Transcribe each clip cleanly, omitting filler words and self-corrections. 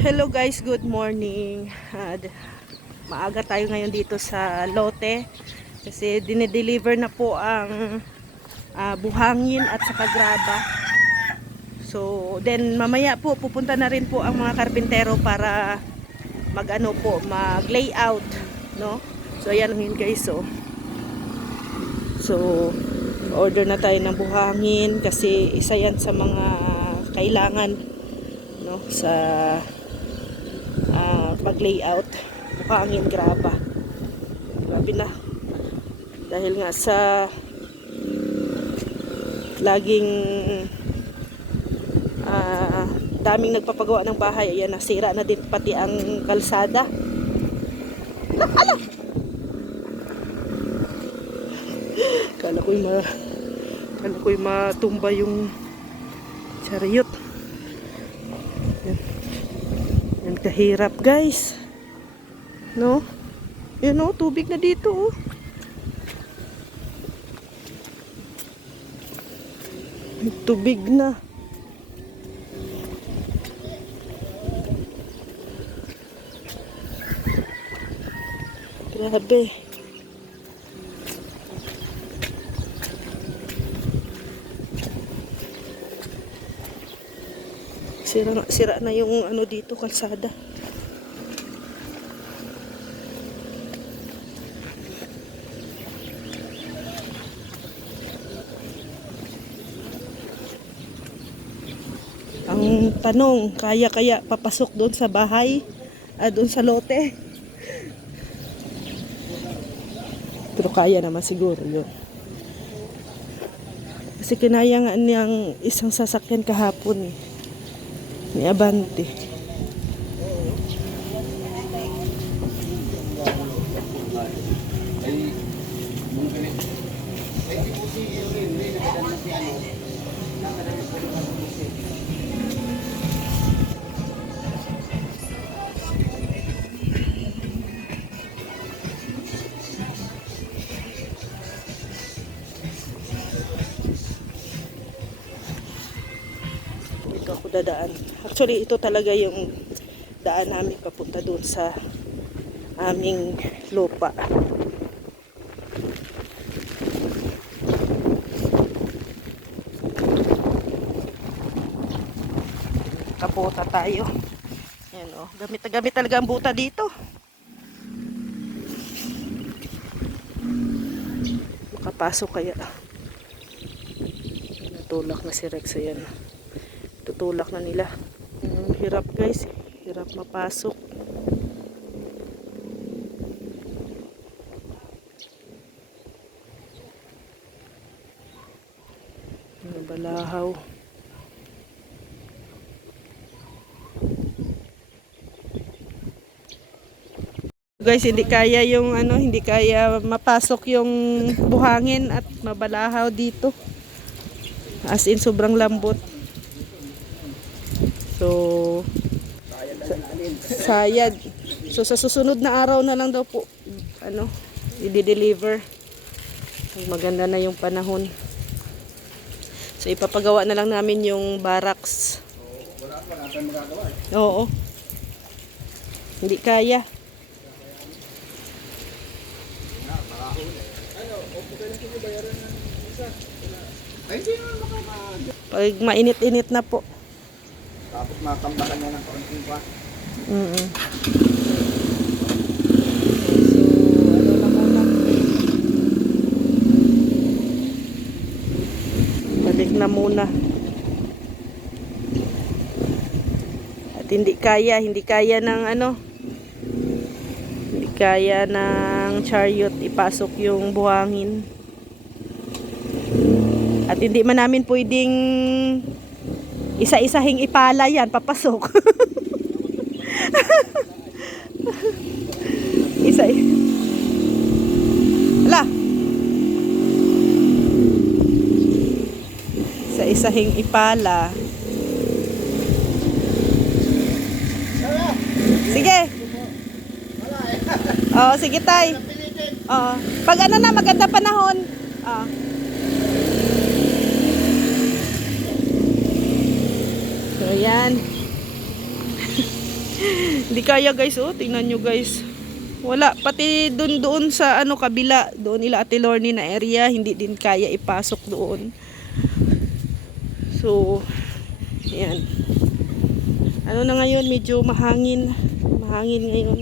Hello guys, good morning. Maaga tayo ngayon dito sa lote kasi dinedeliver na po ang buhangin at saka graba. So, then mamaya po pupunta na rin po ang mga karpintero para mag-layout, no? So, ayan yun guys, So, order na tayo ng buhangin kasi isa yan sa mga kailangan, no, sa pag-layout. Buhangin, graba. Grabe na. Dahil nga sa laging daming nagpapagawa ng bahay, ayan, nasira na din pati ang kalsada. Ala! Kala ko'y matumba yung chariot. Yan kahirap guys, no? Yan tubig na dito tubig na. Grabe. Sira na yung dito, kalsada. Ang tanong, kaya papasok doon sa bahay, doon sa lote? Pero kaya naman siguro yun. Kasi kinaya nga niyang isang sasakyan kahapon ni Abante. Dito ako dadaan. Actually, ito talaga yung daan namin papunta doon sa aming lupa. Kabuta tayo. Yan gamit na gamit talaga ang buta dito. Makapasok kaya. Natulak na si Rex, ayan. Tutulak na nila. Hirap guys, hirap mapasok. Balahaw. Guys, hindi kaya yung hindi kaya mapasok yung buhangin at mabalahaw dito. As in sobrang lambot. So sayad. So sa susunod na araw na lang daw po i-deliver. Maganda na yung panahon. So ipapagawa na lang namin yung barracks. Oo. Hindi kaya. Pag mainit-init na po. Tapos matambakan niya ng kaunting pa. So, na muna. Balik na muna. At hindi kaya ng hindi kaya ng chariot ipasok yung buhangin. At hindi man namin pwedeng isa-isahing ipala yan, papasok. Ala! Isa-isahing ipala. Sige. Sige tay. Pag maganda panahon. So, ayan. Hindi kaya guys, oh. Tingnan nyo guys. Wala, pati doon sa ano kabila, doon ila Ate Lorny na area, hindi din kaya ipasok doon. So, yan. Ano na ngayon, medyo mahangin. Mahangin ngayon.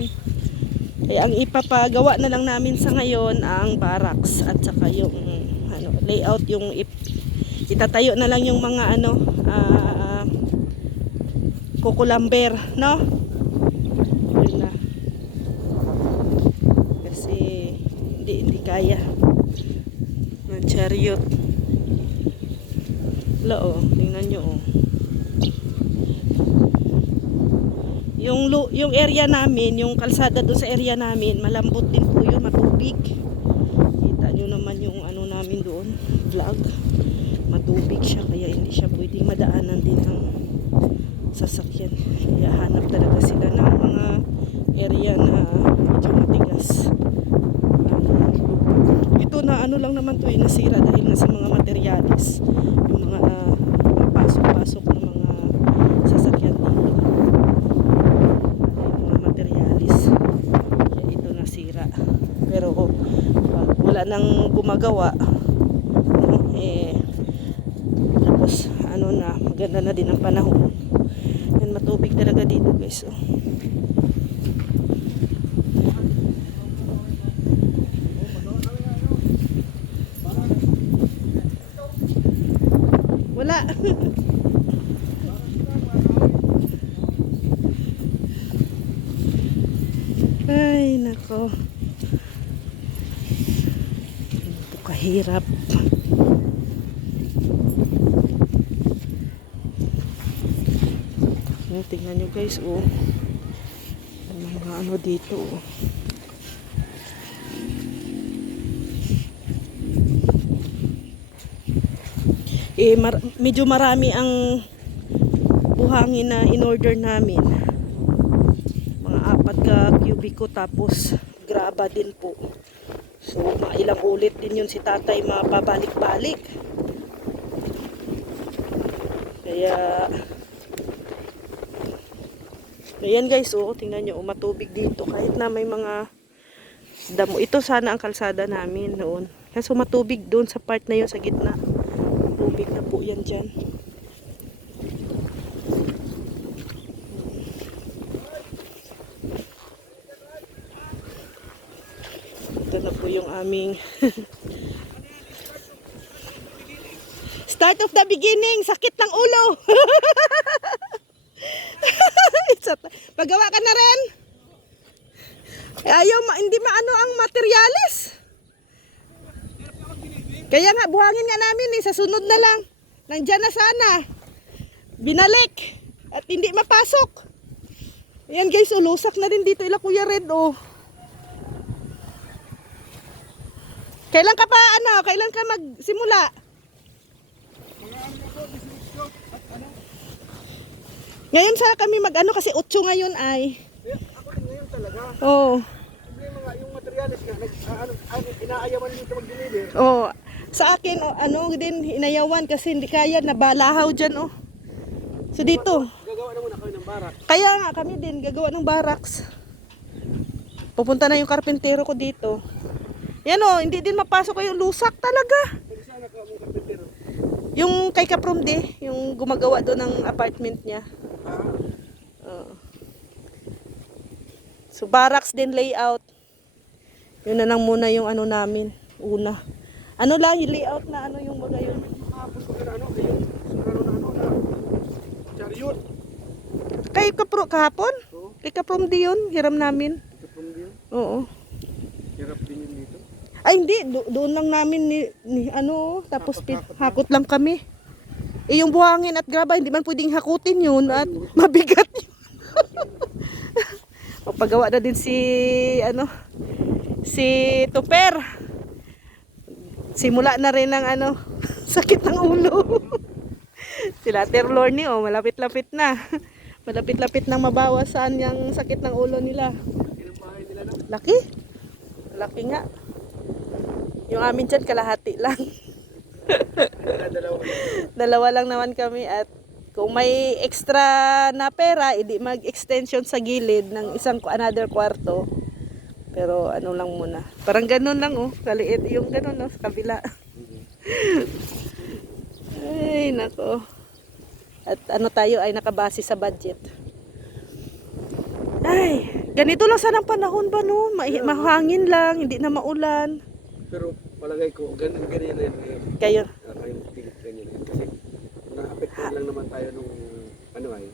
Kaya ang ipapagawa na lang namin sa ngayon ang barracks at saka yung ano, layout, yung itatayo na lang yung mga ano, kukulamber, no? Yun na. Kasi hindi kaya ng chariot. Wala, oh, tingnan nyo, oh. Yung area namin, yung kalsada doon sa area namin, malambot din po yun, matubig. Kita nyo naman yung ano namin doon, vlog. Matubig siya, kaya hindi siya pwedeng madaanan din ng sasakyan. Kaya hanap talaga sila ng mga area na medyo matigas. Ito na ano lang naman to, nasira dahil nga sa mga materyales. Yung mga pasok-pasok ng mga sasakyan dito. Yung mga materyales. Kaya ito nasira. Pero pag wala nang gumagawa, tapos ano na, maganda na din ang panahon. Yan, matubig talaga dito guys, oh. Wala. Ay nako, ito kahirap. Tingnan nyo guys, oh. Mga ano dito, oh. Medyo marami ang buhangin na in-order namin. Mga 4 ka kubiko, tapos graba din po. So, mailang ulit din yun si tatay mapabalik-balik. Kaya ayan guys, oh, tingnan nyo, oh, matubig dito. Kahit na may mga damo. Ito sana ang kalsada namin noon. Kaso matubig doon sa part na yun sa gitna. Tubig na po yan dyan. Ito na po yung aming start of the beginning. Sakit ng ulo. Pagawa ka na rin. Ayaw, hindi maano ang materyales. Kaya nga, buhangin nga namin eh, sa sunod na lang. Nandyan na sana. Binalik. At hindi mapasok. Ayan guys, ulusak na din dito ila Kuya Red, oh. Kailan ka pa, kailan ka magsimula? Ngayon sa kami mag-ano kasi 8 ngayon ay. Ako din ngayon talaga. Oo. Problema nga, yung materialis nga, inaayawan dito mag-deliver. Oo. Sa akin, din, inayawan kasi hindi kaya, nabalahaw dyan, oh. So dito. Gagawa na muna kayo ng barak. Kaya nga kami din, gagawa ng barracks. Pupunta na yung karpentero ko dito. Yan, oh, hindi din mapasok yung lusak talaga. Pwede sana ka mong karpentero. Yung kay Kapromde, yung gumagawa doon ng apartment niya. So barracks din layout. Yun na lang muna yung ano namin, una. Ano lang yung layout na ano yung mga yun. Makapos ko na chariot. Kay kahapon? Oo. Kay Kapromde yun, hiram namin. Ito from din. Oo. Hirap din yun dito. Ay hindi, doon lang namin tapos hakot lang kami. Eh yung buhangin at graba, hindi man pwedeng hakutin yun at mabigat yun. Paggawa na din si Tuper. Simula na rin ng sakit ng ulo. Sila Ate Lorny, oh, malapit-lapit na. Malapit-lapit nang mabawasan yung sakit ng ulo nila. Laki? Laki nga. Yung amin dyan, kalahati lang. Dalawa. Dalawa lang naman kami at Kung may extra na pera, hindi mag-extension sa gilid ng another kwarto. Pero ano lang muna. Parang ganun lang oh. Kaliit yung ganun oh, sa kabila. Ay, nako. At ano tayo ay nakabase sa budget. Ay, ganito lang sanang panahon ba no? Mahangin lang, hindi na maulan. Pero palagay ko, ganyan na yun. Kayo. Kayong tigit ganyan na yun. Kasi naapektuhan lang naman tayo nung ano ay.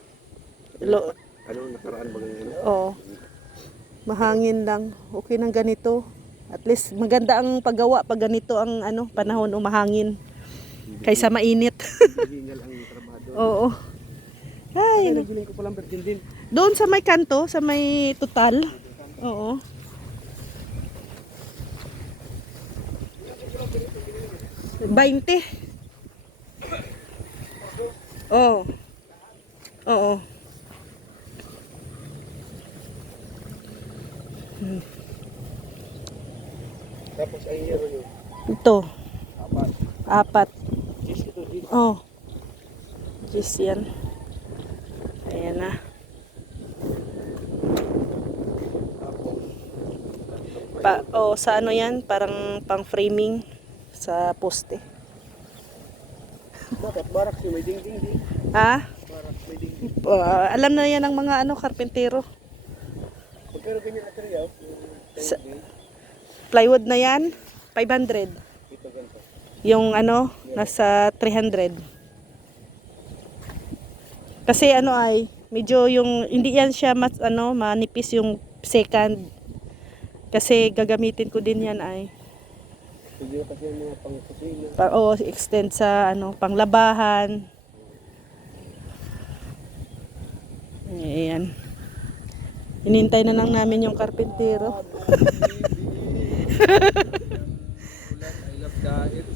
Nakaraan ba ganyan? Oo. Mahangin lang. Okay nang ganito. At least maganda ang paggawa pag ganito ang panahon o mahangin. Kaysa mainit. Hingal ang trabaho. Oo. Ay, Nagiling ko palang bertin din. doon sa may kanto, sa may total. Oo. $20. Oo. Oo. Tapos ay hero yun. Ito, Apat. 4. Yes, ito. Oh. Yes, yan. Ayan na. Sa ano yan, parang pang framing sa poste. Bakit? Barak siya, may ding-ding din. Ha? Barak, may ding-ding. Alam na yan ng mga karpentero. Pero ganyan material, Sa- Plywood na yan, 500. ito ganito. Yung nasa 300. Kasi ay medyo yung hindi yan siya manipis yung second. Kasi gagamitin ko din yan ay Hindi kasi yung mga pang-kusina. extend sa panglabahan. Ayan. Hinintay na lang namin yung karpentero.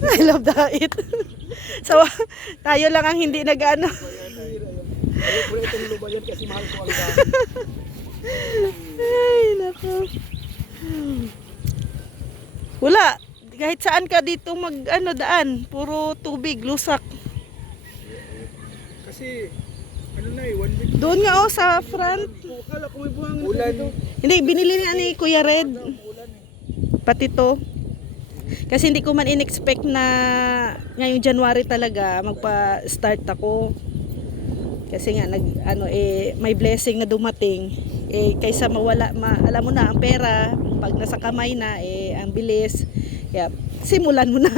I love that. So, tayo lang ang hindi Ayaw nag-ano. ko na itong lubayan kasi mahal ko ang daan. Ay, nako. Wala. Kahit saan ka dito daan. Puro tubig, lusak. Kasi, ano na 1 week. Doon nga sa front. Akala ko may buhangin ulan. Hindi, binili nga ni Kuya Red. Pati to. Kasi hindi ko man in-expect na ngayong January talaga magpa-start ako. Kasi nga may blessing na dumating. Kaysa mawala, alam mo na ang pera, pag nasa kamay na ang bilis. Kaya simulan mo na.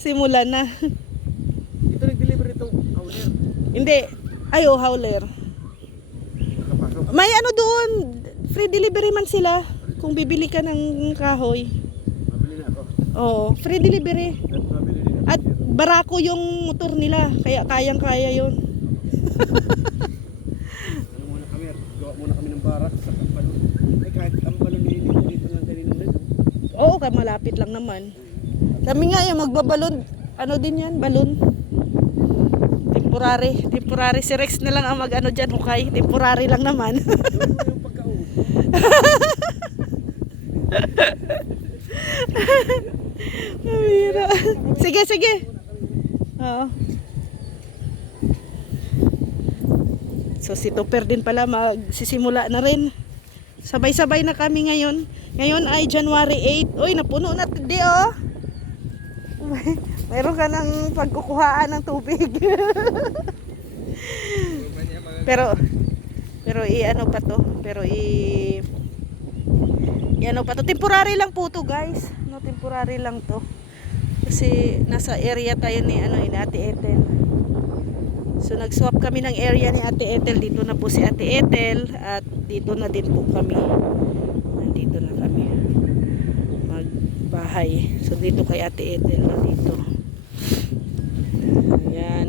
Simulan na. Ito nag-deliver itong howler. Hindi. Howler. Nakapasok. May doon. Free delivery man sila. Kung bibili ka ng kahoy. Mabili na ako. Oo, free delivery. At mabili din ako. At barako yung motor nila. Kaya kayang-kaya yun. Ano muna kami, gawa muna kami ng barak sa balon. Ay kahit ang balon dito lang tayo nung dito. Oo, malapit lang naman. Kami nga yung magbabalon. Din yan, balon. Temporary. Temporary. Si Rex na lang ang dyan, hukay. Temporary lang naman. Gawin mo yung pagkaupo. Sige, sige. Oo. So si Tupper din pala magsisimula na rin. Sabay-sabay na kami ngayon. Ngayon ay January 8. Uy, napuno na today oh. Mayroon ka ng pagkukuhaan ng tubig. pero pa to. Pa to. Temporary lang po to, guys. Temporary lang to. Kasi nasa area tayo ni Ate Ethel. So nag-swap kami ng area ni Ate Ethel. Dito na po si Ate Ethel at dito na din po kami. Nandito na kami magbahay. So dito kay Ate Ethel na dito. Ayan.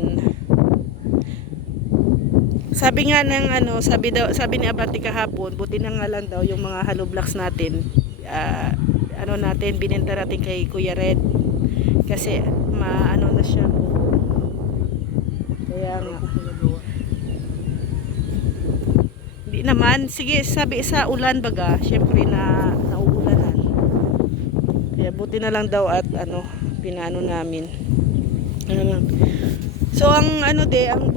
Sabi nga ng sabi ni Abati kahapon, buti na nga lang daw yung mga hollow blocks natin. Binenta natin kay Kuya Red. Kasi na siya. Kaya nga. Hindi naman. Sige, sabi sa ulan baga. Syempre nauulanan. Kaya buti na lang daw at pinano namin. So ang ano ang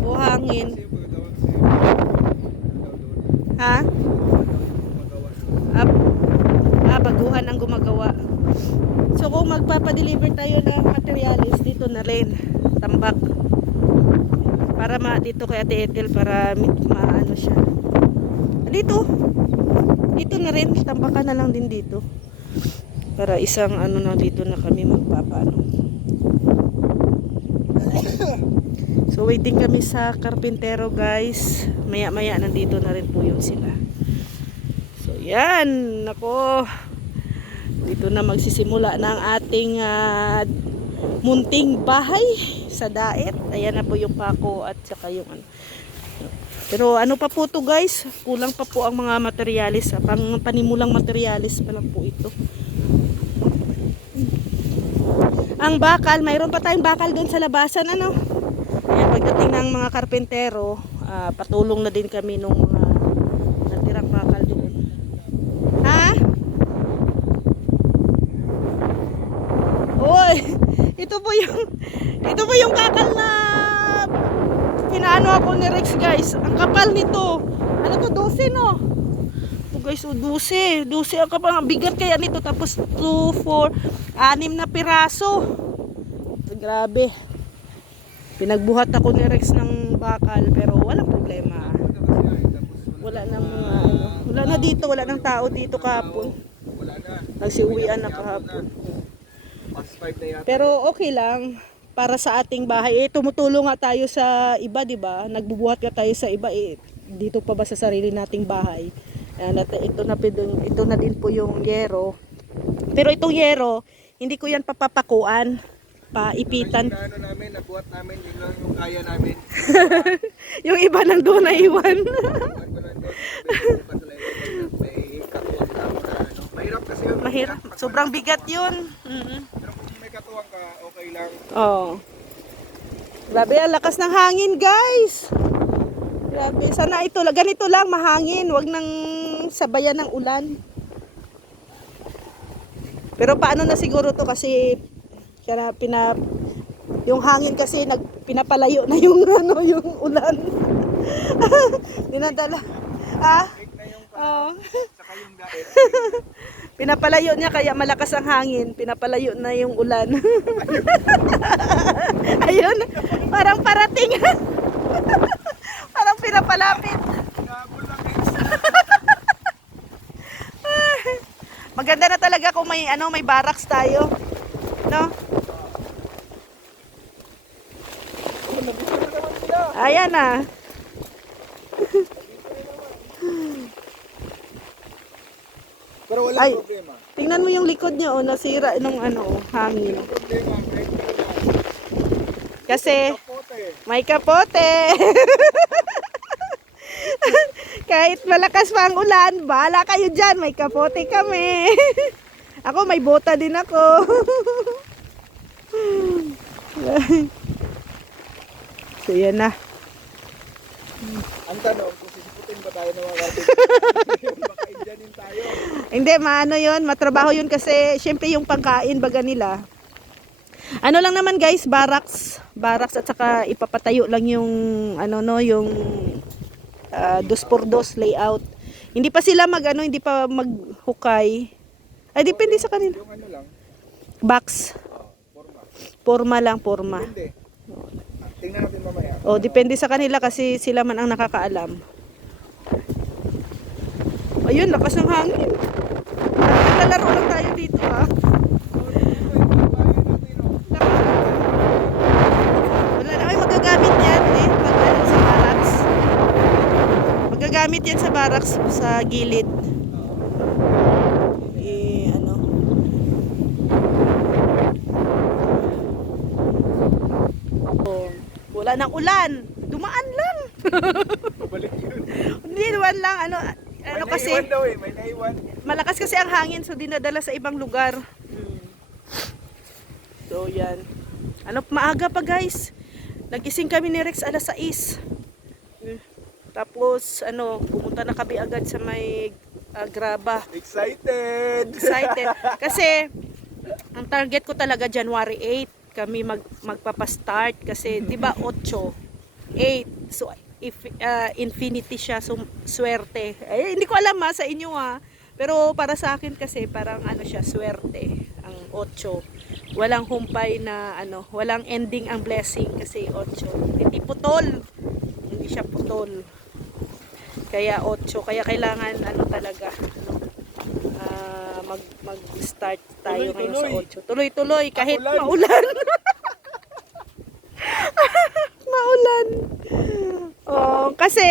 buhangin. Kasi yung pagkatawa kasi doon. Ha? Magawa doon. Baguhan ang gumagawa. So kung magpapadeliver tayo ng materialis, dito na rin. Tambak. Para dito kay Ate Ethel para maano siya. Dito. Dito na rin. Tambakan na lang din dito. Para isang ano na dito na kami magpapaano. So waiting kami sa karpintero guys. Maya maya nandito na rin po yun sila. So yan. Nako. Dito na magsisimula na ang ating munting bahay sa daet. Ayan na po yung pako at saka yung ano. Pero ano pa po to guys. Kulang pa po ang mga materialis. Panimulang materialis pa lang po ito. Ang bakal, mayroon pa tayong bakal doon sa labasan, ano? Ayan, pagdating ng mga karpentero, patulong na din kami nung mga natirang bakal doon. Ha? Oy, ito po yung bakal na pinaano ako ni Rex guys. Ang kapal nito. Ano to, 12 no? Guys, 12 ang kapal, ang bigat kaya nito, tapos 2, 4, 6 na piraso. Grabe. Pinagbuhat ako ni Rex ng bakal pero walang problema. Wala na dito, wala nang tao dito kahapon. Nagsiuwian na kahapon. Pero okay lang para sa ating bahay. Tumutulong nga tayo sa iba, 'di ba? Nagbubuhat ka tayo sa iba dito pa ba sa sarili nating bahay? Ito na din po yung yero. Pero itong yero, hindi ko yan papapakuan, paipitan. Ano namin, nabuhat namin, yun lang yung kaya namin. Yung iba nang doon na iwan. Mahirap kasi yun. Mahirap, sobrang bigat yun. Pero kung may katuwang ka, okay lang. Oh. Grabe, ang lakas ng hangin guys. Grabe, sana ganito lang mahangin, wag nang sabayan ng ulan. Pero paano na siguro to kasi yung hangin kasi pinapalayo na yung yung ulan. Dinadala. Saka yung daet. Pinapalayo niya kaya malakas ang hangin, pinapalayo na yung ulan. Ayun, parang parating. Parang pinapalapit. Maganda na talaga kung may barracks tayo. No? Ayan na. Pero walang problema. Tingnan mo yung likod niya, nasira ng hangin. Walang problema. Kasi Kapote. may kapote. Kahit malakas pa ang ulan, bahala kayo dyan, may kapote kami. Ako, may bota din ako. So, yan na. Ang tanong, kung sisiputin ba tayo ng mga kapit? Baka indyanin tayo. Hindi, yun, matrabaho yun kasi, syempre yung pangkain baga nila. Ano lang naman guys, barracks at saka ipapatayo lang yung yung 2x2 layout. Hindi pa sila hindi pa maghukay. Ay depende sa kanila. Yung ano lang, Box. forma. Forma. Depende. Tingnan natin mamaya. Depende sa kanila kasi sila man ang nakakaalam. Ayun, lakas ng hangin. Naglalaro lang tayo dito ha. Wala na kayo magagamit yan sa barracks. Magagamit yan sa barracks sa gilid. Wala nang ulan. Dumaan lang. Balik yun. Hindi, dumaan lang. Kasi May naiwan daw may naiwan. malakas kasi ang hangin so dinadala sa ibang lugar. So yan. Maaga pa guys. Nagising kami ni Rex alas 6. Tapos pumunta na kami agad sa may graba. Excited. Kasi ang target ko talaga January 8. kami magpapa-start kasi 'di ba 8, 8. So if infinity siya, so swerte. Eh, hindi ko alam sa inyo pero para sa akin kasi parang ano siya, swerte ang 8. Walang humpay na ano, walang ending ang blessing kasi 8. Hindi putol. Hindi siya putol. Kaya 8, kaya kailangan ano talaga, mag-start tayo ngayon sa 8. Tuloy-tuloy kahit maulan. Maulan. Oh, kasi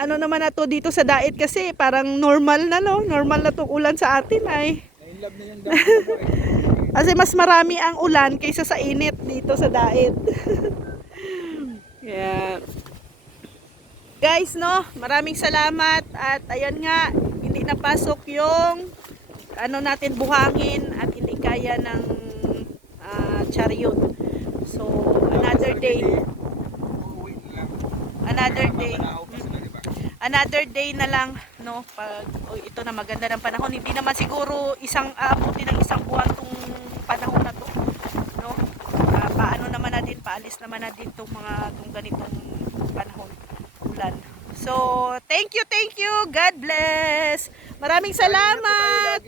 ano naman na to dito sa Dait kasi parang normal na normal na tong ulan sa atin ay. Nainlove na yung dami mo eh. Kasi mas marami ang ulan kaysa sa init dito sa Dait. Yeah. Guys, maraming salamat at ayan nga, hindi napasok yung ano natin buhangin at hindi kaya ng chariot. So, another day. Another day na lang, pag ito na maganda ng panahon. Hindi naman siguro abuti ng isang buwan tong panahon na to, paano naman na din, paalis naman na din tong ganitong panahon, ulan. So, thank you. God bless. Maraming salamat.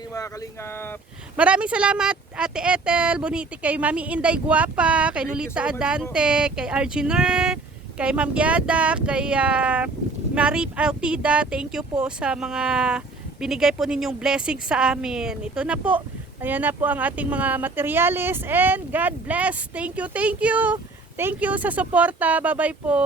Maraming salamat Ate Ethel Boniti, kay Mami Inday Guapa, kay Lolita Adante, kay Arginer, kay Ma'am Giada, kay Marie Altida. Thank you po sa mga binigay po ninyong blessing sa amin. Ito na po. Ayan na po ang ating mga materyales and God bless. Thank you. Thank you sa suporta. Bye-bye po.